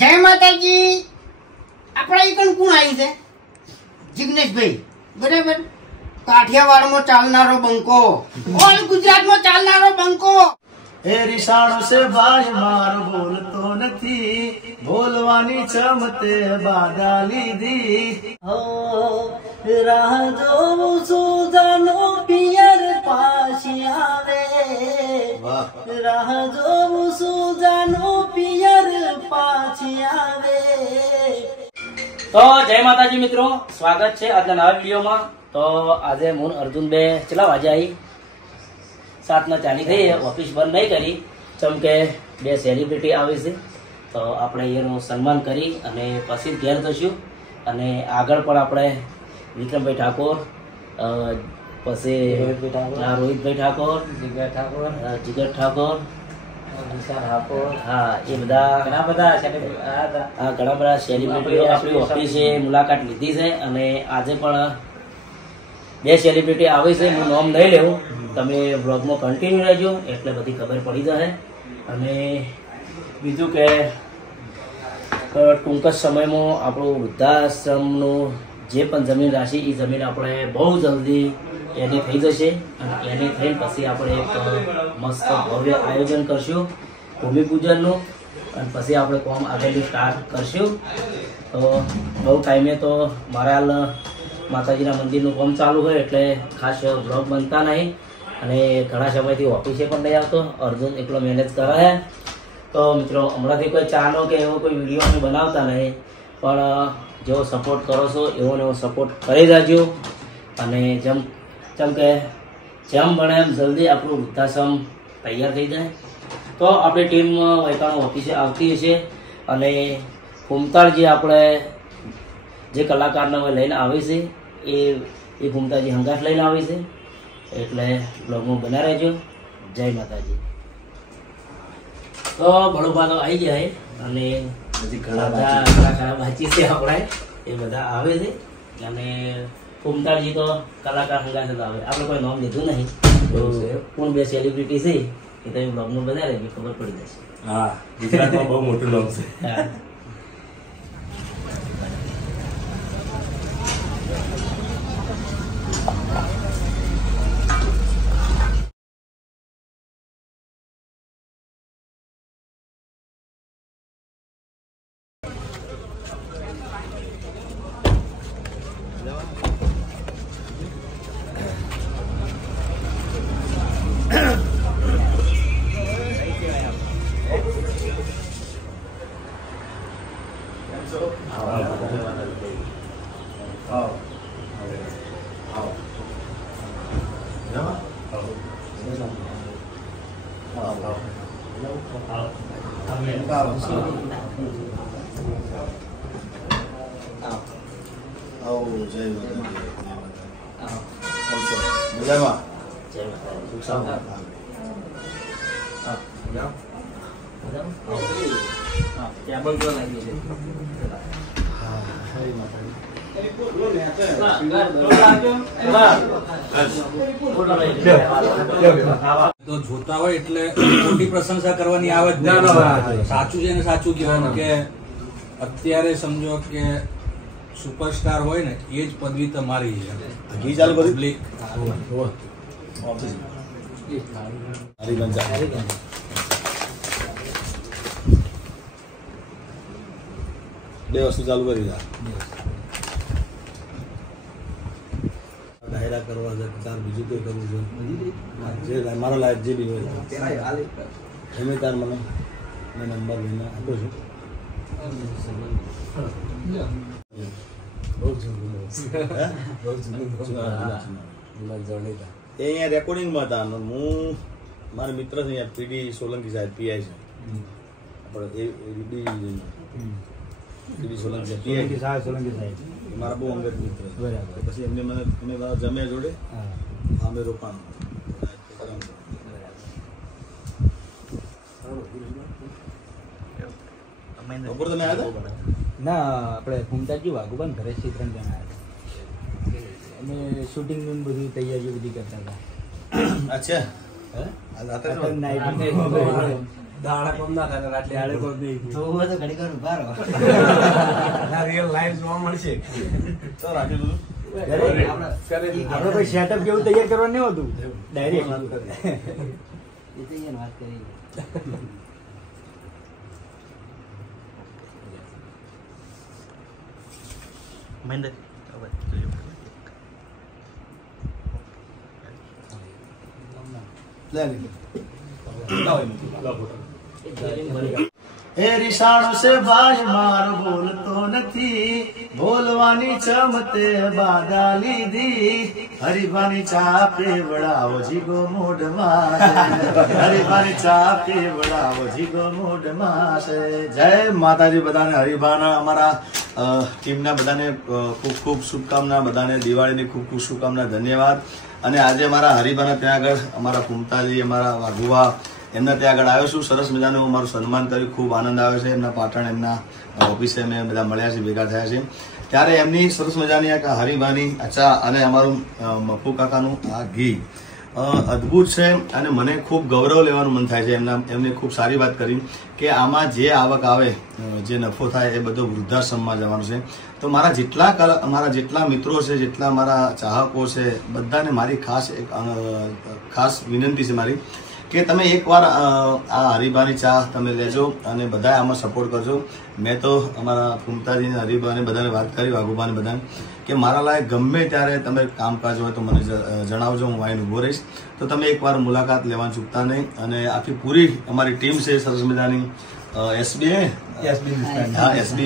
જય માતાજી. આપણા એકણ કોણ આવી છે? જિગ્નેશભાઈ, બરાબર. કાઠિયાવાડમાં ચાલનારો બંકો, ઓલ ગુજરાતમાં ચાલનારો બંકો. એ રીસાણો છે ભાઈ મારો બોલતો નથી, બોલવાની ચમતે બાધા લીધી. હો રાહ જોઉં છું જાનો પિયર પાછી આવે, રાહ જોઉં છું જાનો પિયર પાછી આવે. તો જય માતાજી મિત્રો, સ્વાગત છે આજના નવા વિડીયોમાં. તો આજે હું અર્જુન બે કેટલા વાગે આવી 7:40 થઈ, ઓફિસ બંધ નહીં કરી કેમ કે બે સેલિબ્રિટી આવે છે. તો આપણે એનું સન્માન કરી અને પછી ઘેર જશું. અને આગળ પણ આપણે વિક્રમભાઈ ઠાકોર, પછી રોહિતભાઈ ઠાકોર, જીગર ઠાકોર, હા એ બધા ઘણા બધા સેલિબ્રિટીઓ આપણી ઓફિસે મુલાકાત લીધી છે. અને આજે પણ બે સેલિબ્રિટી આવે છે, હું નામ નહીં લેવું, તમે બ્લોગમાં કન્ટિન્યુ રહેજો એટલે બધી ખબર પડી જશે. અને બીજું કે ટૂંક જ સમયમાં આપણું વૃદ્ધાશ્રમનું જે પણ જમીન રાશિ એ જમીન આપણે બહુ જલ્દી એની થઈ જશે. અને એની થઈને પછી આપણે એક મસ્ત ભવ્ય આયોજન કરશું ભૂમિપૂજનનું, અને પછી આપણે કોમ આગળનું સ્ટાર્ટ કરશું. તો બહુ ટાઈમે તો મારા હાલ માતાજીના મંદિરનું કામ ચાલુ હોય એટલે ખાસ બ્લોગ બનતા નહીં. અને ઘણા સમયથી ઓફિસે પણ નહીં આવતો, અર્જુન એકલો મેનેજ કરે છે. તો મિત્રો હમણાંથી કોઈ ચાનો કે એવો કોઈ વિડીયો અમે બનાવતા નહીં, પણ જેવો સપોર્ટ કરો છો એવો ને એવો સપોર્ટ કરી રહેજો. અને જેમ કે જેમ બને એમ જલ્દી આપણું વૃદ્ધાશ્રમ તૈયાર થઈ જાય તો આપણી ટીમ વૈકાણો ઓફિસે આવતી હશે. અને ફૂમતાળજી આપણે જે કલાકારને લઈને આવી છે એ ફૂમતાજી હંગાટ લઈને આવી છે, એટલે બ્લોગમાં બના રહેજો. જય માતાજી. તો બળોબાનો આવી જાય અને હજી ઘણા બાકી છે આપણે, એ બધા આવે છે. અને ફૂમતાળજી તો કલાકાર હંગાટ જ આવે, આપણે કોઈ નામ લીધું નહીં. કોણ બે સેલિબ્રિટી છે એ તમે બ્લોગમાં બના રહેજો, ખબર પડી જશે. હા, ગુજરાતમાં બહુ મોટું નામ છે. તો જોતા હોય એટલે મોટી પ્રશંસા કરવાની આવે જ નહીં. સાચું છે ને સાચું કહેવાનું કે અત્યારે સમજો કે સુપરસ્ટાર હોય ને એ જ પદવી તમારી છે. પબ્લિક બે વસ્તુ ચાલુ કરી ડાયરા કરવા છે, તાર બીજું કોઈ કરવું છે, જે મારો લાયક જે બી હોય એમ તાર મને મેં નંબર લઈને આપું છું. એ અહીંયા રેકોર્ડિંગમાં હતા. હું મારા મિત્ર છે અહીંયા પીડી સોલંકી સાહેબ પીઆઈ છે આપણે પીડી સોલંકી સાહેબ મારા બહુ અંગત મિત્ર છે. પછી એમને મને અમે જમ્યા જોડે અમે રોકાણ બપોર તમે આવ્યા હતા? ના, આપણે ફૂમતાજી વાઘુબાન ઘરે 3 જણા હતા. અમે શૂટિંગનું બધી તૈયારીઓ બધી કરતા હતા. અચ્છા, નાઇટ દાડા કોમ ના કરે આટલી આડે કોમ નહીં તો ઘડી કર ઉભા રહો. રિયલ લાઈફ જોવા મળશે. તો રાખી દઉં. આપણે કોઈ સેટઅપ કેવું તૈયાર કરવાનું નહીં હોતું, ડાયરેક્ટ એ તો એને વાત કરી. એ રીસાણો છે ભાઈ મારો બોલતો નથી, બોલવાની ચમતે બાધા લીધી, હરીફાની ચા પીવડાવો જીગો મોઢમાં છે, હરીફાની ચા પીવડાવો જીગો મોઢમાં છે. જય માતાજી બધાને. હરીફાના અમારા ટીમના બધાને ખૂબ ખૂબ શુભકામના, બધાને દિવાળીની ખૂબ ખૂબ શુભકામના, ધન્યવાદ. અને આજે અમારા હરીફાના ત્યાં આગળ અમારા ફૂમતાજી, અમારા વાઘુવા, એમના ત્યાં આગળ આવ્યો છું. સરસ મજાનું અમારું સન્માન કર્યું, ખૂબ આનંદ આવે છે. એમના પાટણ એમના ઓફિસે અમે બધા મળ્યા છે, ભેગા થયા છે. ત્યારે એમની સરસ મજાની આ હરીફાની ચા અને અમારું મફુ કાકાનું આ ઘી અદ્ભુત છે. અને મને ખૂબ ગૌરવ લેવાનું મન થાય છે. એમને ખૂબ સારી વાત કરી કે આમાં જે આવક આવે, જે નફો થાય એ બધો વૃદ્ધાશ્રમમાં જવાનું છે. તો મારા જેટલા મિત્રો છે, જેટલા મારા ચાહકો છે, બધાને મારી ખાસ વિનંતી છે મારી કે તમે એકવાર આ હરીફાની ચા તમે લેજો અને બધા આમાં સપોર્ટ કરજો. મેં તો અમારા ફૂમતાજીને, હરીફાને બધાને વાત કરી, વાઘુબાને બધાને, કે મારા લાયક ગમે ત્યારે તમે કામકાજ હોય તો મને જણાવજો, હું આવીને ઊભો રહીશ. તો તમે એકવાર મુલાકાત લેવાનું ચૂકતા નહીં. અને આખી પૂરી અમારી ટીમ છે સરસ મજાની, એસબી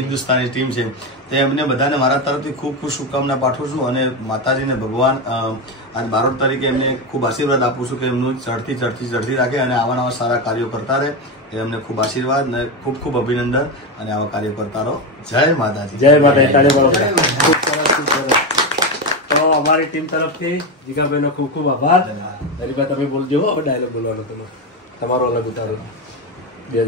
હિન્દુસ્તાની ટીમ છે. તો એમને બધાને મારા તરફથી ખૂબ ખૂબ શુભકામના પાઠવું છું. અને માતાજીને ભગવાન આજ બારોટ તરીકે એમને ખૂબ આશીર્વાદ આપું છું કે એમનું ચડતી રાખે અને આવા નવા સારા કાર્યો કરતા રહે. એ અમને ખૂબ આશીર્વાદ અને ખૂબ ખૂબ અભિનંદન અને આવા કાર્યો કરતા રહો. જય માતાજી. જય માતાજી. તો અમારી ટીમ તરફથી જીગાભાઈનો ખૂબ ખૂબ આભાર. હરીફા તમે બોલજો, હવે ડાયલોગ બોલવાનો તમારો અલગ ઉતારો. બે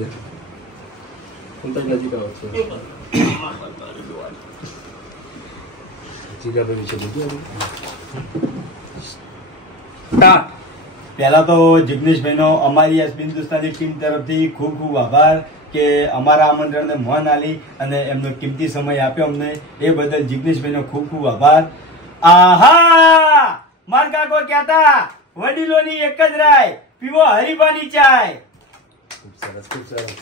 જીગાભાઈ વિશે બોલજો. પહેલા તો જિગ્નેશભાઈનો અમારી એસબી હિન્દુસ્તાની ટીમ તરફથી ખૂબ ખૂબ આભાર કે અમારા આમંત્રણને માન આલી અને એમનો કિંમતી સમય આપ્યો અમને, એ બદલ જિગ્નેશભાઈનો ખૂબ ખૂબ આભાર. આહા, માર કાકો કહેતા વડીલોની એક જ રાય, પીવો હરીફાની ચાય. ખૂબ સરસ, ખૂબ સરસ.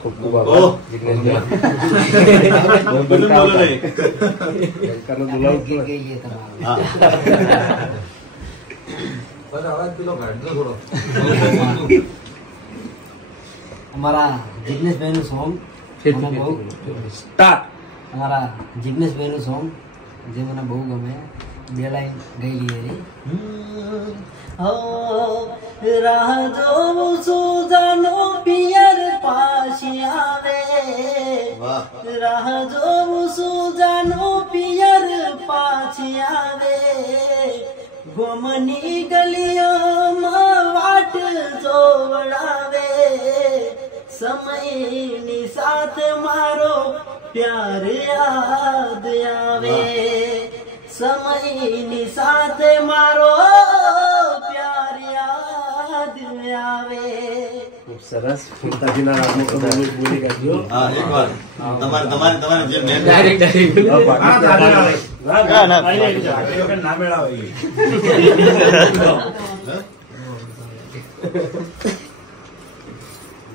ખૂબ ખૂબ આભાર અમારા જિગ્નેશભાઈનું સોંગ અમારા જિગ્નેશભાઈનું સોંગ જે મને બહુ ગમે, બે લાઈન ગઈ રે. રાહ જોઉં છું જાનો પિયર પાછી આવે, રાહ જોઉં છું જાનો પિયર પાછી આવે, ગોમની ગલીઓમાં વાટ જોવડાવે, સમયની સાથે મારો પ્યાર યાદ આવે, સમયની સાથે મારો પ્યાર યાદ આવે. ખૂબ સરસ. ફૂમતાજીના રાગનો તમે બોલી કાઢજો. હા, એકવાર તમારે જે મેન ના મેળાવે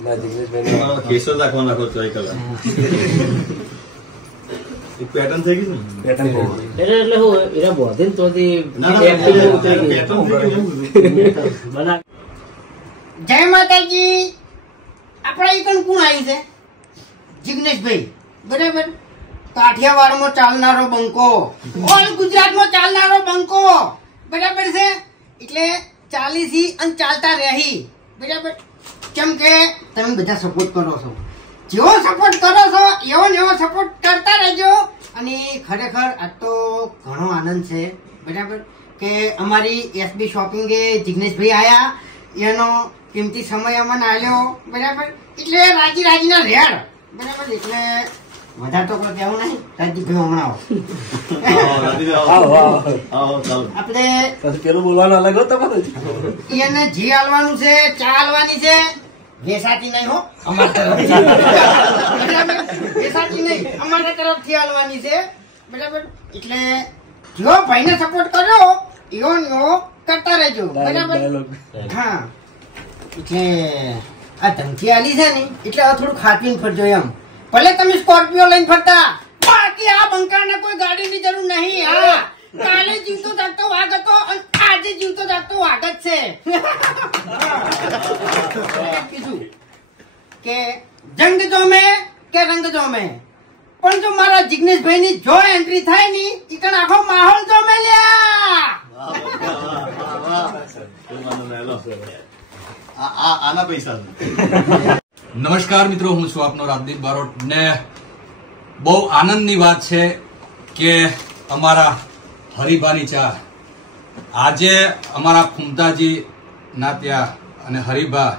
ના જિગ્નેશભાઈ કેસો રાખવા નાખો ચોઈ કલાક એક પેટર્ન થઈ ગઈ છે ને એટલે હું એના બોધે તો જય માતાજી. આપણા એકન કોણ આવી છે? જિગ્નેશભાઈ, બરાબર. કાઠિયાવાડમાં ચાલનારો બંકો, ઓલ ગુજરાતમાં ચાલનારો બંકો, બરાબર છે. એટલે ચાલીસી અને ચાલતા રહી, બરાબર. કેમ કે તમે બધા સપોર્ટ કરો છો, જેવો સપોર્ટ કરો છો એવો ને એવો સપોર્ટ કરતા રહેજો. અને ખરેખર આજ તો ઘણો આનંદ છે, બરાબર, કે અમારી એસબી શોપિંગે જિગ્નેશભાઈ આયા, એનો કિંમતી સમય અમને આલ્યો, બરાબર. એટલે રાજીના રેડ, બરાબર. એટલે વધારે તો કોઈ કહેવું નહીં. રાજદીપભાઈ હમણાં આવો. આવો, આવો. આપણે પછી પેલું બોલવાનું અલગ હો તમારું. એને જી હાલવાનું છે, ચા હાલવાની છે. વેસાતી નહીં હો અમારા તરફથી. બરાબર? વેસાતી નહીં અમારા તરફથી હાલવાની છે. બરાબર? એટલે જો ભાઈને સપોર્ટ કર્યો એવો ને એવો કરતા રહેજો. બરાબર? હા, એટલે આ ધમકી આલી છે ને એટલે હવે થોડું ખાપીને ફરજો એમ. ભલે તમે સ્કોર્પિયો લઈને ફરતા, બાકી આ બંકાને કોઈ ગાડીની જરૂર નહીં. હા, કાલે જીવતો જાગતો વાઘ હતો અને આજે જીવતો જાગતો વાઘ જ છે. કીધું કે જંગ જોમે કે રંગ જોમે, પણ જો મારા જિગ્નેશભાઈ ની જો એન્ટ્રી થાય ની ઈકણ આખો માહોલ જોમે લ્યા. આના પૈસા નમસ્કાર મિત્રો, હું છું આપનો રાજદીપ બારોટ ને બહુ આનંદની વાત છે કે અમારા હરિભાની ચા આજે અમારા ખુમતાજી ના ત્યાં અને હરિભા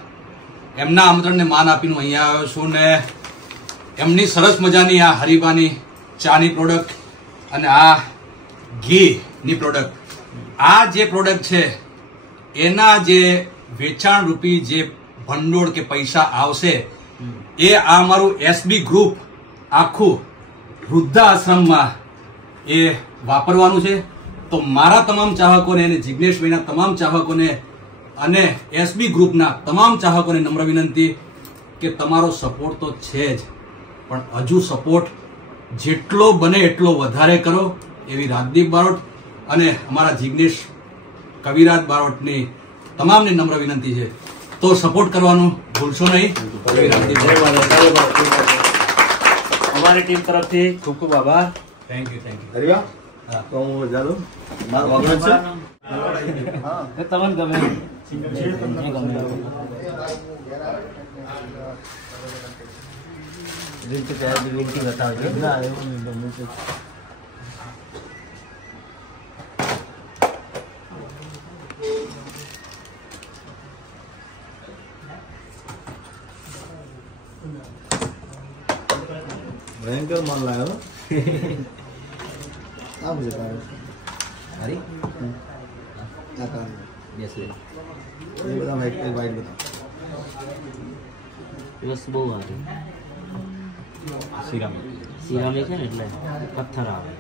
એમના આમંત્રણને માન આપીને અહીંયા આવ્યો છું ને એમની સરસ મજાની આ હરિભાની ચાની પ્રોડક્ટ અને આ ઘીની પ્રોડક્ટ, આ જે પ્રોડક્ટ છે એના જે વેચાણ રૂપી જે ભંડોળ કે પૈસા આવશે એ આ અમારું એસબી ગ્રુપ આખું વૃદ્ધાશ્રમમાં એ વાપરવાનું છે. તો મારા તમામ ચાહકોને અને જિગ્નેશભાઈના તમામ ચાહકોને અને એસબી ગ્રુપના તમામ ચાહકોને નમ્ર વિનંતી કે તમારો સપોર્ટ તો છે જ, પણ હજુ સપોર્ટ જેટલો બને એટલો વધારે કરો એવી રાજદીપ બારોટ અને અમારા જિગ્નેશ કવિરાજ બારોટની તમામને નમ્ર વિનંતી છે. તો સપોર્ટ કરવાનું ભૂલશો નહીં. અમારી ટીમ તરફથી ખૂબ ખૂબ આભાર. Thank you. તો હું જાઉં. તમને ગમે બતાવજો. ના એવું નહીં. ભયંકર માલ લાવ્યો. દિવસ બહુ સારું. સિરામિક છે ને એટલે પથ્થર આવે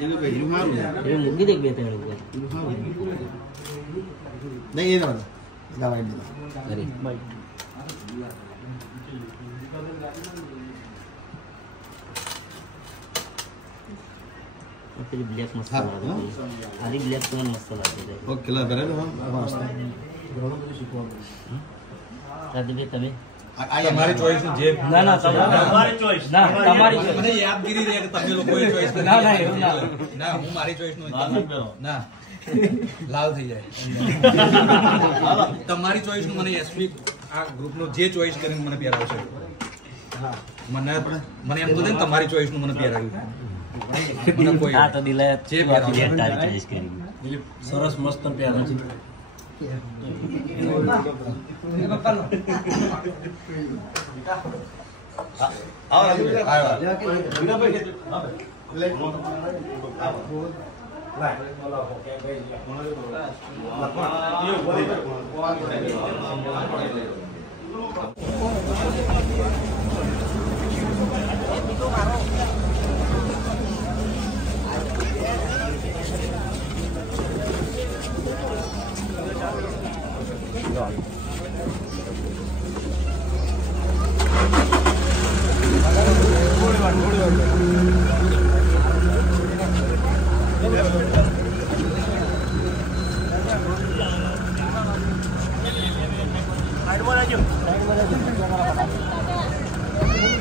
એ મૂકી દે 2-3 ઉપર. નહીં પેલી બ્લેક મસ્ત લાગે. આરી બ્લેક તો મસ્ત લાગે. ઓકે લા બરાબર. રાજદીપભાઈ તમે તમારી ચોઈસ જે ના ના તમારી ચોઈસ ના તમારી ચોઈસ. મને યાદગીરી રહે કે તમે લોકોએ ચોઈસ કરી. ના ના એવું ના. ના, હું મારી ચોઈસ નો ના લાલ થઈ જાય. તમારી ચોઈસ નું મને એસપી આ ગ્રુપ નો જે ચોઈસ કરીને મને પહેરાવશે. મને એમ તો નહીં તમારી ચોઈસ નું મને પહેરાવ્યું. મને કોઈ આ તો દિલે જે તારી ચોઈસ કરી. સરસ મસ્ત પ્યારા છે.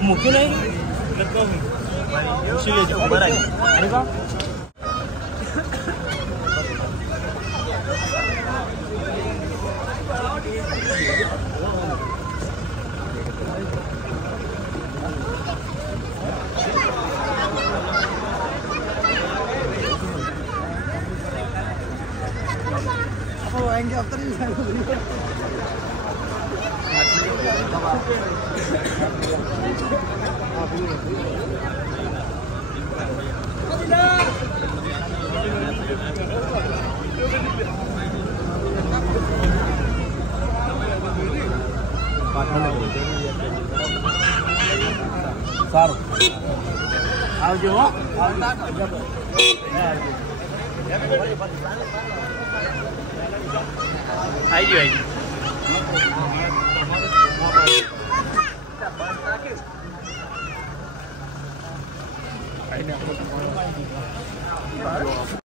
મૂકી નહીં आएंगे अब तक સારું આવજો હો. આવી ગયો